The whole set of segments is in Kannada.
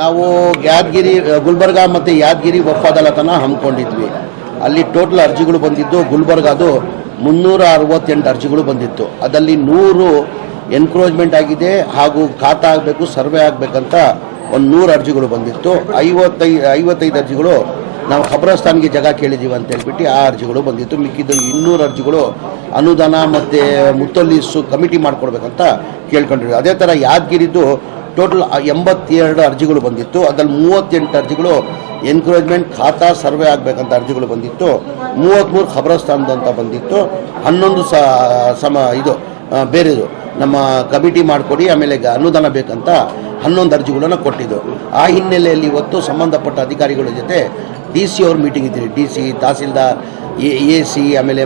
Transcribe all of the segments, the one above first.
ನಾವು ಯಾದಗಿರಿ ಗುಲ್ಬರ್ಗ ಮತ್ತು ಯಾದಗಿರಿ ವಫ್ ಅದಾಲತನ ಹಮ್ಮಿಕೊಂಡಿದ್ವಿ. ಅಲ್ಲಿ ಟೋಟಲ್ ಅರ್ಜಿಗಳು ಬಂದಿದ್ದು ಗುಲ್ಬರ್ಗಾದು ಮುನ್ನೂರ ಅರವತ್ತೆಂಟು ಅರ್ಜಿಗಳು ಬಂದಿತ್ತು. ಅದರಲ್ಲಿ ನೂರು ಎನ್ಕ್ರೋಚ್ಮೆಂಟ್ ಆಗಿದೆ ಹಾಗೂ ಖಾತಾ ಆಗಬೇಕು, ಸರ್ವೆ ಆಗಬೇಕಂತ ಒಂದು ನೂರು ಅರ್ಜಿಗಳು ಬಂದಿತ್ತು. ಐವತ್ತೈದು ಐವತ್ತೈದು ಅರ್ಜಿಗಳು ನಾವು ಖಬ್ರಸ್ತಾನ್ಗೆ ಜಾಗ ಕೇಳಿದ್ದೀವಿ ಅಂತ ಹೇಳ್ಬಿಟ್ಟು ಆ ಅರ್ಜಿಗಳು ಬಂದಿತ್ತು. ಮಿಕ್ಕಿದ್ದು ಇನ್ನೂರು ಅರ್ಜಿಗಳು ಅನುದಾನ ಮತ್ತು ಮುತ್ತಲೀಸು ಕಮಿಟಿ ಮಾಡಿಕೊಡ್ಬೇಕಂತ ಕೇಳ್ಕೊಂಡಿದ್ವಿ. ಅದೇ ಥರ ಯಾದಗಿರಿದ್ದು ಟೋಟಲ್ ಎಂಬತ್ತೆರಡು ಅರ್ಜಿಗಳು ಬಂದಿತ್ತು. ಅದರಲ್ಲಿ ಮೂವತ್ತೆಂಟು ಅರ್ಜಿಗಳು ಎನ್ಕರೇಜ್ಮೆಂಟ್ ಖಾತಾ, ಸರ್ವೆ ಆಗಬೇಕಂತ ಅರ್ಜಿಗಳು ಬಂದಿತ್ತು. ಮೂವತ್ತ್ಮೂರು ಅಂತ ಬಂದಿತ್ತು. ಹನ್ನೊಂದು ಸಮ, ಇದು ಬೇರೆದು. ನಮ್ಮ ಕಮಿಟಿ ಮಾಡಿಕೊಡಿ, ಆಮೇಲೆ ಅನುದಾನ ಬೇಕಂತ ಹನ್ನೊಂದು ಅರ್ಜಿಗಳನ್ನು ಕೊಟ್ಟಿದ್ದು. ಆ ಹಿನ್ನೆಲೆಯಲ್ಲಿ ಇವತ್ತು ಸಂಬಂಧಪಟ್ಟ ಅಧಿಕಾರಿಗಳ ಜೊತೆ ಡಿ ಸಿ ಅವ್ರ ಮೀಟಿಂಗ್ ಇದ್ದೀರಿ. D C, tahsildar, A A C, ಆಮೇಲೆ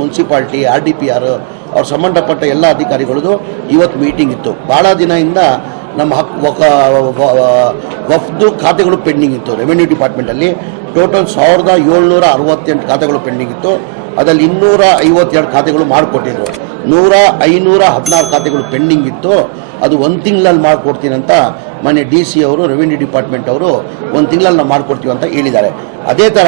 municipality, R D P R, ಅವ್ರ ಸಂಬಂಧಪಟ್ಟ ಎಲ್ಲ ಅಧಿಕಾರಿಗಳದ್ದು ಇವತ್ತು ಮೀಟಿಂಗ್ ಇತ್ತು. ಭಾಳ ದಿನದಿಂದ ನಮ್ಮ ಹಕ್ ವಫ್ದು ಖಾತೆಗಳು ಪೆಂಡಿಂಗ್ ಇತ್ತು. ರೆವೆನ್ಯೂ ಡಿಪಾರ್ಟ್ಮೆಂಟಲ್ಲಿ ಟೋಟಲ್ ಸಾವಿರದ ಏಳ್ನೂರ ಅರವತ್ತೆಂಟು ಖಾತೆಗಳು ಪೆಂಡಿಂಗ್ ಇತ್ತು. ಅದರಲ್ಲಿ ಇನ್ನೂರ ಐವತ್ತೆರಡು ಖಾತೆಗಳು ಮಾಡಿಕೊಟ್ಟಿದ್ರು. ನೂರ ಐನೂರ ಹದಿನಾರು ಖಾತೆಗಳು ಪೆಂಡಿಂಗ್ ಇತ್ತು. ಅದು ಒಂದು ತಿಂಗಳಲ್ಲಿ ಮಾಡಿಕೊಡ್ತೀನಿ ಅಂತ ಮನೆ ಡಿ ಸಿ ಅವರು, ರೆವೆನ್ಯೂ ಡಿಪಾರ್ಟ್ಮೆಂಟ್ ಅವರು ಒಂದು ತಿಂಗಳಲ್ಲಿ ನಾವು ಮಾಡಿಕೊಡ್ತೀವಿ ಅಂತ ಹೇಳಿದ್ದಾರೆ. ಅದೇ ಥರ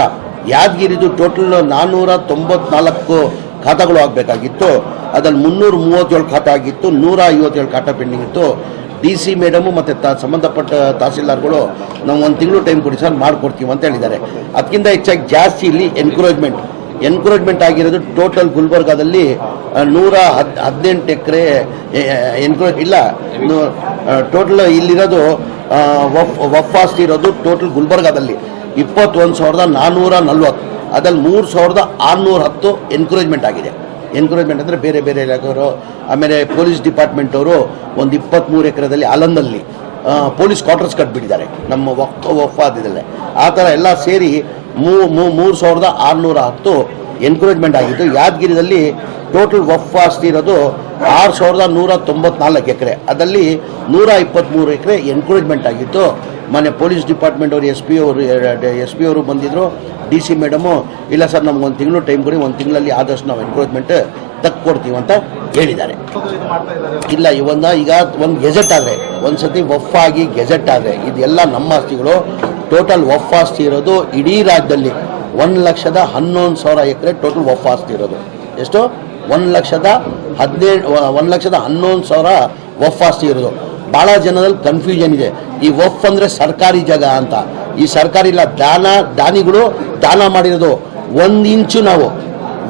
ಯಾದಗಿರಿದು ಟೋಟಲ್ ನಾನ್ನೂರ ತೊಂಬತ್ನಾಲ್ಕು ಖಾತೆಗಳು ಆಗಬೇಕಾಗಿತ್ತು. ಅದರಲ್ಲಿ ಮುನ್ನೂರ ಮೂವತ್ತೇಳು ಖಾತೆ ಆಗಿತ್ತು. ನೂರ ಐವತ್ತೇಳು ಖಾತೆ ಪೆಂಡಿಂಗ್ ಇತ್ತು. ಡಿ ಸಿ ಮೇಡಮು ಮತ್ತು ತಾ ಸಂಬಂಧಪಟ್ಟ ತಹಸೀಲ್ದಾರ್ಗಳು ನಾವು ಒಂದು ತಿಂಗಳು ಟೈಮ್ ಕೊಡಿ ಸರ್ ಮಾಡಿಕೊಡ್ತೀವಿ ಅಂತ ಹೇಳಿದ್ದಾರೆ. ಅದಕ್ಕಿಂತ ಹೆಚ್ಚಾಗಿ ಜಾಸ್ತಿ ಇಲ್ಲಿ ಎನ್ಕರೇಜ್ಮೆಂಟ್ ಎನ್ಕರೇಜ್ಮೆಂಟ್ ಆಗಿರೋದು ಟೋಟಲ್ ಗುಲ್ಬರ್ಗಾದಲ್ಲಿ ನೂರ ಹದ್, ಹದಿನೆಂಟು ಎಕರೆ ಎನ್ಕರೇಜ್ ಇಲ್ಲ ಟೋಟಲ್ ಇಲ್ಲಿರೋದು ವಫಾಸ್ಟ್ ಇರೋದು ಟೋಟಲ್ ಗುಲ್ಬರ್ಗಾದಲ್ಲಿ. ಇಪ್ಪತ್ತೊಂದು ಸಾವಿರದ ನಾನ್ನೂರ ನಲ್ವತ್ತು. ಅದ್ರಲ್ಲಿ ಮೂರು ಸಾವಿರದ ಆರುನೂರ ಹತ್ತು ಎನ್ಕರೇಜ್ಮೆಂಟ್ ಆಗಿದೆ. ಎನ್ಕರೇಜ್ಮೆಂಟ್ ಅಂದರೆ ಬೇರೆ ಬೇರೆ ಇಲಾಖೆಯವರು, ಆಮೇಲೆ ಪೊಲೀಸ್ ಡಿಪಾರ್ಟ್ಮೆಂಟ್ ಅವರು ಒಂದು ಇಪ್ಪತ್ತ್ಮೂರು ಎಕರೆದಲ್ಲಿ ಅಲಂದಲ್ಲಿ ಪೊಲೀಸ್ ಕ್ವಾರ್ಟರ್ಸ್ ಕಟ್ಬಿಟ್ಟಿದ್ದಾರೆ. ನಮ್ಮ ವಫ್ ವಫಾದಿದಲ್ಲೇ ಆ ಥರ ಎಲ್ಲ ಸೇರಿ ಮೂ ಮೂರು ಸಾವಿರದ ಆರುನೂರ ಹತ್ತು ಎನ್ಕ್ರೋಚ್ಮೆಂಟ್ ಆಗಿತ್ತು ಯಾದಗಿರಿದಲ್ಲಿ ಟೋಟಲ್ ವಫ್ ಆಸ್ತಿ ಇರೋದು ಆರು ಸಾವಿರದ ನೂರ ತೊಂಬತ್ನಾಲ್ಕು ಎಕರೆ. ಅದರಲ್ಲಿ ನೂರ ಇಪ್ಪತ್ತ್ಮೂರು ಎಕರೆ ಎನ್ಕ್ರೋಚ್ಮೆಂಟ್ ಆಗಿತ್ತು. ಮೊನ್ನೆ ಪೊಲೀಸ್ ಡಿಪಾರ್ಟ್ಮೆಂಟ್ ಅವರು ಎಸ್ ಪಿ ಅವರು ಎಸ್ ಪಿ ಅವರು ಬಂದಿದ್ದರು ಡಿ ಸಿ ಮೇಡಮು, ಇಲ್ಲ ಸರ್, ನಮ್ಗೆ ಒಂದು ತಿಂಗಳು ಟೈಮ್ ಕೊಡಿ, ಒಂದು ತಿಂಗಳಲ್ಲಿ ಆದಷ್ಟು ನಾವು ಎನ್ಕ್ರೋಚ್ಮೆಂಟ್ ತಕ್ಕೊಡ್ತೀವಿ ಅಂತ ಹೇಳಿದ್ದಾರೆ. ಇಲ್ಲ, ಇವನ್ನ ಈಗ ಒಂದು ಗೆಜೆಟ್ ಆದರೆ, ಒಂದು ಸತಿ ವಫ್ ಆಗಿ ಗೆಜೆಟ್ ಆದರೆ, ಇದೆಲ್ಲ ನಮ್ಮ ಆಸ್ತಿಗಳು ಟೋಟಲ್ ವಫ್ ಆಸ್ತಿ ಇರೋದು ಇಡೀ ರಾಜ್ಯದಲ್ಲಿ ಒಂದು ಲಕ್ಷದ ಹನ್ನೊಂದು ಸಾವಿರ ಎಕರೆ ಟೋಟಲ್ ವಫ್ ಆಸ್ತಿ ಇರೋದು. ಎಷ್ಟು? ಒಂದು ಲಕ್ಷದ ಹದಿನೇಳು ಒಂದು ಲಕ್ಷದ ಹನ್ನೊಂದು ಸಾವಿರ ವಫ್ ಆಸ್ತಿ ಇರೋದು. ಭಾಳ ಜನದಲ್ಲಿ ಕನ್ಫ್ಯೂಷನ್ ಇದೆ. ಈ ವಫ್ ಅಂದರೆ ಸರ್ಕಾರಿ ಜಾಗ ಅಂತ. ಈ ಸರ್ಕಾರಿ ಇಲ್ಲ, ದಾನ, ದಾನಿಗಳು ದಾನ ಮಾಡಿರೋದು. ಒಂದು ಇಂಚು ನಾವು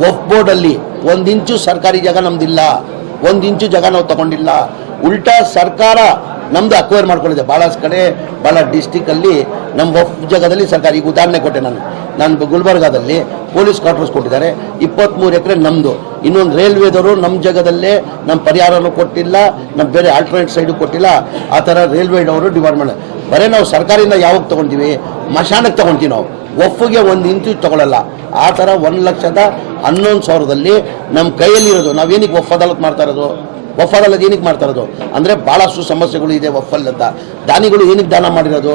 ವಫ್ ಬೋರ್ಡಲ್ಲಿ ಒಂದು ಇಂಚು ಸರ್ಕಾರಿ ಜಾಗ ನಮ್ದಿಲ್ಲ. ಒಂದು ಇಂಚು ಜಾಗ ನಾವು ತಗೊಂಡಿಲ್ಲ. ಉಲ್ಟಾ ಸರ್ಕಾರ ನಮ್ದು ಅಕ್ವೈರ್ ಮಾಡ್ಕೊಂಡಿದೆ. ಭಾಳ ಕಡೆ ಭಾಳ ಡಿಸ್ಟಿಕಲ್ಲಿ ನಮ್ಮ ವಫ್ ಜಾಗದಲ್ಲಿ ಸರ್ಕಾರ, ಈಗ ಉದಾಹರಣೆ ಕೊಟ್ಟೆ ನಾನು. ನಾನು ಗುಲ್ಬರ್ಗಾದಲ್ಲಿ ಪೊಲೀಸ್ ಕ್ವಾರ್ಟರ್ಸ್ ಕೊಟ್ಟಿದ್ದಾರೆ. ಇಪ್ಪತ್ತ್ಮೂರು ಎಕರೆ ನಮ್ಮದು ಇನ್ನೊಂದು ರೈಲ್ವೆದವರು ನಮ್ಮ ಜಾಗದಲ್ಲೇ ನಮ್ಮ ಪರಿಹಾರನೂ ಕೊಟ್ಟಿಲ್ಲ ನಮ್ಮ ಬೇರೆ ಆಲ್ಟರ್ನೇಟ್ ಸೈಡು ಕೊಟ್ಟಿಲ್ಲ. ಆ ಥರ ರೈಲ್ವೆಡವರು ಡಿಪಾರ್ಟ್ಮೆಂಟ್ ಬರೀ ನಾವು ಸರ್ಕಾರದಿಂದ ಯಾವಾಗ ತೊಗೊತೀವಿ? ಮಶಾನಕ್ಕೆ ತೊಗೊತೀವಿ ನಾವು. ಒಪ್ಪಿಗೆ ಒಂದು ಇಂಚು ತಗೊಳ್ಳಲ್ಲ ಆ ಥರ ಒಂದು ಲಕ್ಷದ ಹನ್ನೊಂದು ಸಾವಿರದಲ್ಲಿ ನಮ್ಮ ಕೈಯಲ್ಲಿರೋದು. ನಾವೇನಕ್ಕೆ ಒಫ್ ಅದಾಲತ್ ಮಾಡ್ತಾ ಇರೋದು? ಅದಾಲತ್ ಏನಕ್ಕೆ ಮಾಡ್ತಾ ಇರೋದು? ಅಂದರೆ ಭಾಳಷ್ಟು ಸಮಸ್ಯೆಗಳು ಇದೆ ವಫಲ್ ಅಂತ. ದಾನಿಗಳು ಏನಕ್ಕೆ ದಾನ ಮಾಡಿರೋದು?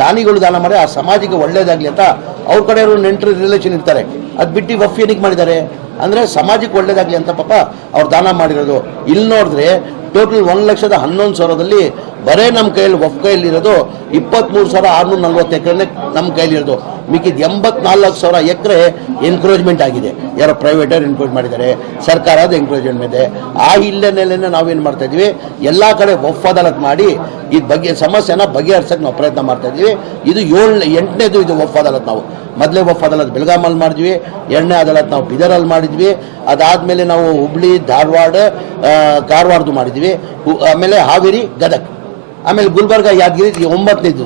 ದಾನಿಗಳು ದಾನ ಮಾಡಿ ಆ ಸಮಾಜಕ್ಕೆ ಒಳ್ಳೇದಾಗಲಿ ಅಂತ ಅವ್ರ ಕಡೆಯವರು ನೆಂಟರು ರಿಲೇಷನ್ ಇರ್ತಾರೆ. ಅದು ಬಿಟ್ಟು ವಫ್ ಏನಕ್ಕೆ ಮಾಡಿದ್ದಾರೆ? ಅಂದರೆ ಸಮಾಜಕ್ಕೆ ಒಳ್ಳೇದಾಗಲಿ ಅಂತ ಪಾಪ ಅವ್ರು ದಾನ ಮಾಡಿರೋದು. ಇಲ್ಲಿ ನೋಡಿದ್ರೆ ಟೋಟಲ್ ಒಂದು ಲಕ್ಷದ ಹನ್ನೊಂದು ಸಾವಿರದಲ್ಲಿ ಬರೇ ನಮ್ಮ ಕೈಯಲ್ಲಿ ಒಫ್ ಕೈಯಲ್ಲಿರೋದು ಇಪ್ಪತ್ತ್ಮೂರು ಸಾವಿರ ಆರುನೂರ ನಲ್ವತ್ತು ಎಕರೆ ನಮ್ಮ ಕೈಯಲ್ಲಿರೋದು. ಮಿಕ್ಕಿದ ಎಂಬತ್ನಾಲ್ಕು ಸಾವಿರ ಎಕರೆ ಎನ್ಕ್ರೋಜ್ಮೆಂಟ್ ಆಗಿದೆ. ಯಾರೋ ಪ್ರೈವೇಟರ್ ಎನ್ಕ್ರೋಜ್ ಮಾಡಿದ್ದಾರೆ. ಸರ್ಕಾರ ಅದು ಎನ್ಕ್ರೋಚ್ಮೆಂಟ್ ಇದೆ ಆ ಹಿನ್ನೆಲೆಯಲ್ಲಿ ನಾವೇನು ಮಾಡ್ತಾ ಇದ್ದೀವಿ? ಎಲ್ಲ ಕಡೆ ಒಫ್ ಮಾಡಿ ಇದು ಬಗ್ಗೆ ಸಮಸ್ಯೆನ ಬಗೆಹರಿಸಕ್ಕೆ ನಾವು ಪ್ರಯತ್ನ ಮಾಡ್ತಾ ಇದ್ದೀವಿ. ಇದು ಏಳನೇ, ಎಂಟನೇದು ಇದು ಒಫ್ ನಾವು. ಮೊದಲೇ ಒಫ್ ಬೆಳಗಾಮಲ್ಲಿ ಮಾಡಿದ್ವಿ. ಎರಡನೇ ಅದಾಲತ್ ನಾವು ಬಿದರಲ್ಲಿ ಮಾಡಿದ್ವಿ. ಅದಾದಮೇಲೆ ನಾವು ಹುಬ್ಳಿ, ಧಾರವಾಡ ಕಾರವಾರದ್ದು ಮಾಡಿದ್ವಿ. ಆಮೇಲೆ ಹಾವೇರಿ, ಗದಗ. ಆಮೇಲೆ ಗುಲ್ಬರ್ಗ, ಯಾದಗಿರಿ ಒಂಬತ್ತನೇ ಒಂಬತ್ತನೇದು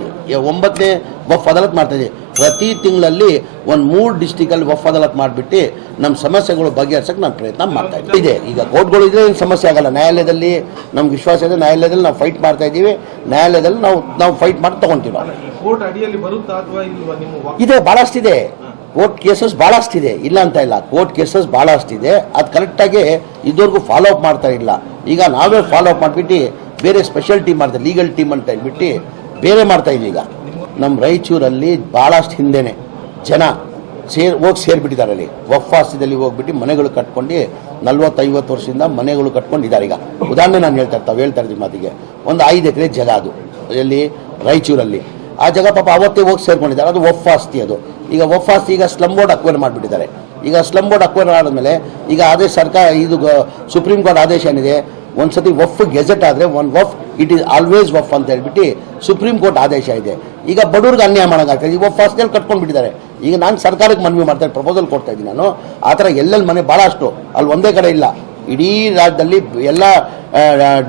ಒಂಬತ್ತನೇ ಒಫ್ ಅದಾಲತ್ ಮಾಡ್ತಾ ಇದ್ದೀವಿ. ಪ್ರತಿ ತಿಂಗಳಲ್ಲಿ ಒಂದು ಮೂರು ಡಿಸ್ಟಿಕಲ್ಲಿ ವಫ್ ಅದಾಲತ್ ಮಾಡಿಬಿಟ್ಟು ನಮ್ಮ ಸಮಸ್ಯೆಗಳು ಬಗೆಹರಿಸಕ್ಕೆ ನಾನು ಪ್ರಯತ್ನ ಮಾಡ್ತಾ ಇದ್ದೀವಿ ಇದೆ ಈಗ ಕೋರ್ಟ್ಗಳು ಇದ್ರೆ ಏನು ಸಮಸ್ಯೆ ಆಗಲ್ಲ. ನ್ಯಾಯಾಲಯದಲ್ಲಿ ನಮ್ಗೆ ವಿಶ್ವಾಸ ಇದೆ ನ್ಯಾಯಾಲಯದಲ್ಲಿ ನಾವು ಫೈಟ್ ಮಾಡ್ತಾ ಇದ್ದೀವಿ. ನ್ಯಾಯಾಲಯದಲ್ಲಿ ನಾವು ನಾವು ಫೈಟ್ ಮಾಡಿ ತೊಗೊತೀವಿ ನಾವು. ಇದೆ ಭಾಳಷ್ಟಿದೆ ಕೋರ್ಟ್ ಕೇಸಸ್ ಭಾಳಷ್ಟಿದೆ ಇಲ್ಲ ಅಂತ ಇಲ್ಲ. ಕೋರ್ಟ್ ಕೇಸಸ್ ಭಾಳಷ್ಟಿದೆ ಅದು ಕರೆಕ್ಟಾಗಿ ಇದುವರೆಗೂ ಫಾಲೋ ಅಪ್ ಮಾಡ್ತಾ ಇಲ್ಲ. ಈಗ ನಾವೇ ಫಾಲೋ ಅಪ್ ಮಾಡಿಬಿಟ್ಟು ಬೇರೆ ಸ್ಪೆಷಲ್ ಟೀಮ್ ಮಾಡ್ತಾರೆ ಲೀಗಲ್ ಟೀಮ್ ಅಂತ ಹೇಳ್ಬಿಟ್ಟು ಬೇರೆ ಮಾಡ್ತಾ ಇದ್ದೀವಿ ಈಗ. ನಮ್ಮ ರಾಯಚೂರಲ್ಲಿ ಭಾಳಷ್ಟು ಹಿಂದೆನೆ ಜನ ಸೇರ್, ಹೋಗಿ ಸೇರಿಬಿಟ್ಟಿದ್ದಾರೆ ಅಲ್ಲಿ. ವಫಾಸ್ತಿದಲ್ಲಿ ಹೋಗ್ಬಿಟ್ಟು ಮನೆಗಳು ಕಟ್ಕೊಂಡು ನಲ್ವತ್ತೈವತ್ತು ವರ್ಷದಿಂದ ಮನೆಗಳು ಕಟ್ಕೊಂಡಿದ್ದಾರೆ ಈಗ. ಉದಾಹರಣೆ ನಾನು ಹೇಳ್ತಾ ಇರ್ತಾವೆ ಹೇಳ್ತಾ ಇದ್ದೀವಿ ಮಾತಿಗೆ. ಒಂದು ಐದು ಎಕರೆ ಜಗ ಅದು. ಎಲ್ಲಿ ರಾಯಚೂರಲ್ಲಿ. ಆ ಜಾಗ ಪಾಪ ಅವತ್ತೇ ಹೋಗಿ ಸೇರ್ಕೊಂಡಿದ್ದಾರೆ. ಅದು ವಫಾಸ್ತಿ ಅದು. ಈಗ ವಫಾಸ್ತಿ ಈಗ ಸ್ಲಮ್ ಬೋರ್ಡ್ ಅಕ್ವೈರ್ ಮಾಡಿಬಿಟ್ಟಿದ್ದಾರೆ. ಈಗ ಸ್ಲಮ್ ಬೋರ್ಡ್ ಅಕ್ವೈರ್ ಆದಮೇಲೆ ಈಗ ಅದೇ ಸರ್ಕಾರ ಇದು ಸುಪ್ರೀಂ ಕೋರ್ಟ್ ಆದೇಶ ಏನಿದೆ? ಒಂದ್ಸತಿ ವಫ್ ಗೆಜೆಟ್ ಆದರೆ once Waqf it is always Waqf ಅಂತ ಹೇಳ್ಬಿಟ್ಟು ಸುಪ್ರೀಂ ಕೋರ್ಟ್ ಆದೇಶ ಇದೆ. ಈಗ ಬಡವ್ರಿಗೆ ಅನ್ಯಾಯ ಮಾಡೋಂಗಾಗ್ತದೆ. ಈಗ ವಫ್ ಆಸ್ತಿಯಲ್ಲಿ ಕಟ್ಕೊಂಡ್ಬಿಟ್ಟಿದ್ದಾರೆ ಈಗ ನಾನು ಸರ್ಕಾರಕ್ಕೆ ಮನವಿ ಮಾಡ್ತಾ ಪ್ರಪೋಸಲ್ ಕೊಡ್ತಾ ಇದ್ದೀನಿ ನಾನು. ಆ ಥರ ಎಲ್ಲೆಲ್ಲಿ ಮನೆ ಭಾಳಷ್ಟು ಅಲ್ಲಿ ಒಂದೇ ಕಡೆ ಇಲ್ಲ. ಇಡೀ ರಾಜ್ಯದಲ್ಲಿ ಎಲ್ಲ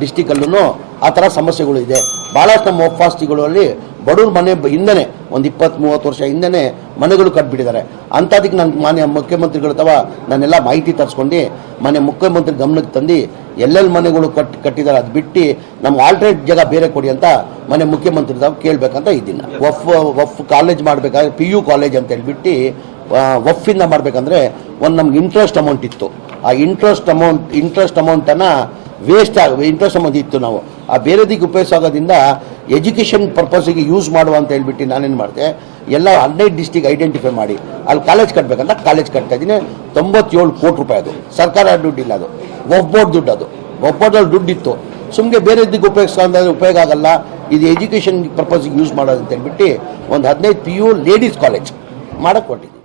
ಡಿಸ್ಟಿಕಲ್ಲೂ ಆ ಥರ ಸಮಸ್ಯೆಗಳು ಇದೆ. ಭಾಳಷ್ಟು ನಮ್ಮ ಒಪ್ಪಾಸ್ತಿಗಳಲ್ಲಿ ಬಡವ್ರ ಮನೆ ಹಿಂದೆನೆ ಒಂದು ಇಪ್ಪತ್ತು ಮೂವತ್ತು ವರ್ಷ ಹಿಂದೆ ಮನೆಗಳು ಕಟ್ಬಿಟ್ಟಿದ್ದಾರೆ. ಅಂಥದಕ್ಕೆ ನಾನು ಮಾನ್ಯ ಮುಖ್ಯಮಂತ್ರಿಗಳು ಅಥವಾ ನಾನೆಲ್ಲ ಮಾಹಿತಿ ತರಿಸ್ಕೊಂಡು ಮನೆ ಮುಖ್ಯಮಂತ್ರಿ ಗಮನಕ್ಕೆ ತಂದು ಎಲ್ಲೆಲ್ಲಿ ಮನೆಗಳು ಕಟ್, ಕಟ್ಟಿದ್ದಾರೆ ಅದು ಬಿಟ್ಟು ನಮ್ಮ ಆಲ್ಟ್ರೇಟ್ ಜಾಗ ಬೇರೆ ಕೊಡಿ ಅಂತ ಮನೆ ಮುಖ್ಯಮಂತ್ರಿ ತಾವು ಕೇಳಬೇಕಂತ ಇದ್ದೀನಿ ವಫ್ ವಫ್ ಕಾಲೇಜ್ ಮಾಡಬೇಕಾದ್ರೆ ಪಿ ಯು ಕಾಲೇಜ್ ಅಂತ ಹೇಳ್ಬಿಟ್ಟು ವಫ್ಫಿಂದ ಮಾಡಬೇಕಂದ್ರೆ ಒಂದು ನಮ್ಗೆ ಇಂಟ್ರೆಸ್ಟ್ ಅಮೌಂಟ್ ಇತ್ತು. ಆ ಇಂಟ್ರೆಸ್ಟ್ ಅಮೌಂಟ್ ಇಂಟ್ರೆಸ್ಟ್ ಅಮೌಂಟನ್ನು ವೇಸ್ಟ್ ಆಗ ಇಂಟ್ರೆಸ್ಟ್ ಅಮೌಂಟ್ ಇತ್ತು ನಾವು. ಆ ಬೇರೆದಿಗೆ ಉಪಯೋಗಿಸೋದ್ರಿಂದ ಎಜುಕೇಷನ್ ಪರ್ಪಸಿಗೆ ಯೂಸ್ ಮಾಡುವ ಅಂತ ಹೇಳ್ಬಿಟ್ಟು ನಾನೇನು ಮಾಡಿದೆ, ಎಲ್ಲ ಹದಿನೈದು ಡಿಸ್ಟಿಕ್ ಐಡೆಂಟಿಫೈ ಮಾಡಿ. ಅಲ್ಲಿ ಕಾಲೇಜ್ ಕಟ್ಟಬೇಕಂತ ಕಾಲೇಜ್ ಕಟ್ತಾ ಇದ್ದೀನಿ. ತೊಂಬತ್ತೇಳು ಕೋಟಿ ರೂಪಾಯಿ ಅದು. ಸರ್ಕಾರ ದುಡ್ಡು ಇಲ್ಲ ಅದು. ಒಬ್ಬೋಟ್ ದುಡ್ಡು ಅದು. ಬೋರ್ಡಲ್ಲಿ ದುಡ್ಡು ಇತ್ತು ಸುಮ್ಮನೆ ಬೇರೆ ಇದಕ್ಕೆ ಉಪಯೋಗಿಸ್ಕೊಂಡ್ರೆ ಉಪಯೋಗ ಆಗಲ್ಲ. ಇದು ಎಜುಕೇಷನ್ ಪರ್ಪಸ್ಗೆ ಯೂಸ್ ಮಾಡೋದು ಅಂತ ಹೇಳ್ಬಿಟ್ಟು ಒಂದು ಹದಿನೈದು ಪಿ ಯು ಲೇಡೀಸ್ ಕಾಲೇಜ್ ಮಾಡಕ್ಕೆ ಕೊಟ್ಟಿದ್ದೆ